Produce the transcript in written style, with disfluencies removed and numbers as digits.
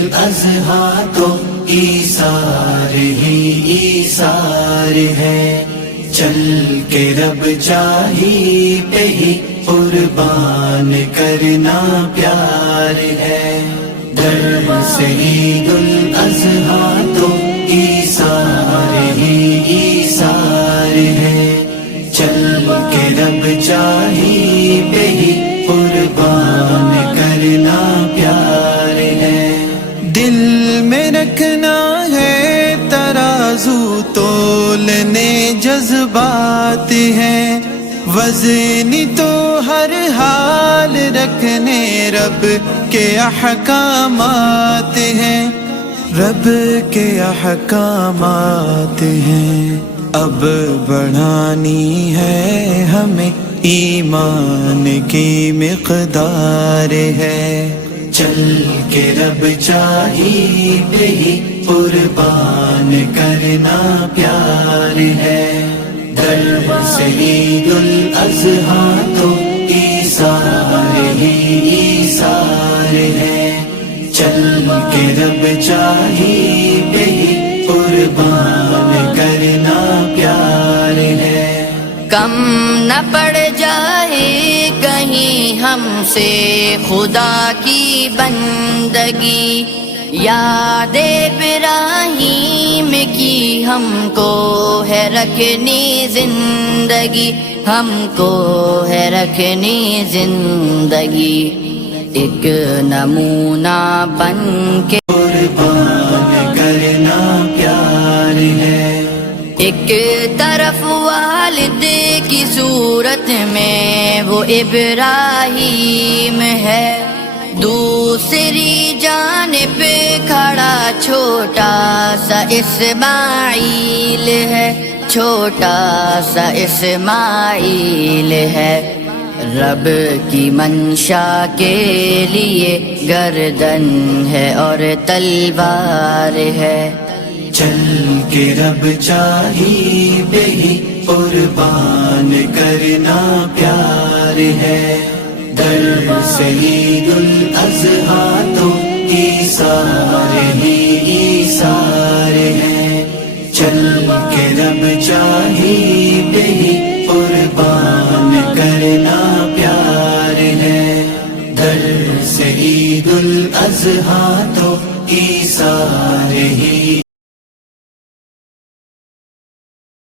الاضحیٰ تو ایثار ہی ایثار ہے، چل کے رب چاہی پہ ہی قربان کرنا پیار ہے۔ در سے عید الاضحیٰ تو ایثار ہی ایثار ہے، چل کے رب چاہی پہ ہی قربان کرنا پیار ہے۔ دل میں رکھنا ہے ترازو تولنے جذبات ہیں، وزن تو ہر حال رکھنے رب کے احکامات ہیں، رب کے احکامات ہیں۔ اب بڑھانی ہے ہمیں ایمان کی مقدار ہے، چل کے رب چاہی پہ ہی قربان کرنا پیار ہے۔ در سے عید الاضحیٰ تو ایثار ہی ایثار ہے، چل کے رب چاہی پہ ہی قربان کرنا پیار ہے۔ کم نہ پڑ جائے کہیں ہم سے خدا کی بندگی، یاد ابراہیم کی ہم کو ہے رکھنی زندگی، ہم کو ہے رکھنی زندگی، ایک نمونہ بن کے قربان کرنا پیار ہے۔ ایک طرف والد کی صورت میں وہ ابراہیم ہے، دوسری جانب کھڑا چھوٹا سا اسماعیل ہے، چھوٹا سا اسماعیل ہے۔ رب کی منشا کے لیے گردن ہے اور تلوار ہے، چل کے رب چاہی پہ ہی قربان کرنا پیار ہے۔ در سے عید الاضحیٰ تو ایثار ہی ایثار ہے، چل کے رب چاہی پہ ہی قربان کرنا پیار ہے۔ در سے عید الاضحیٰ تو ایثار ہی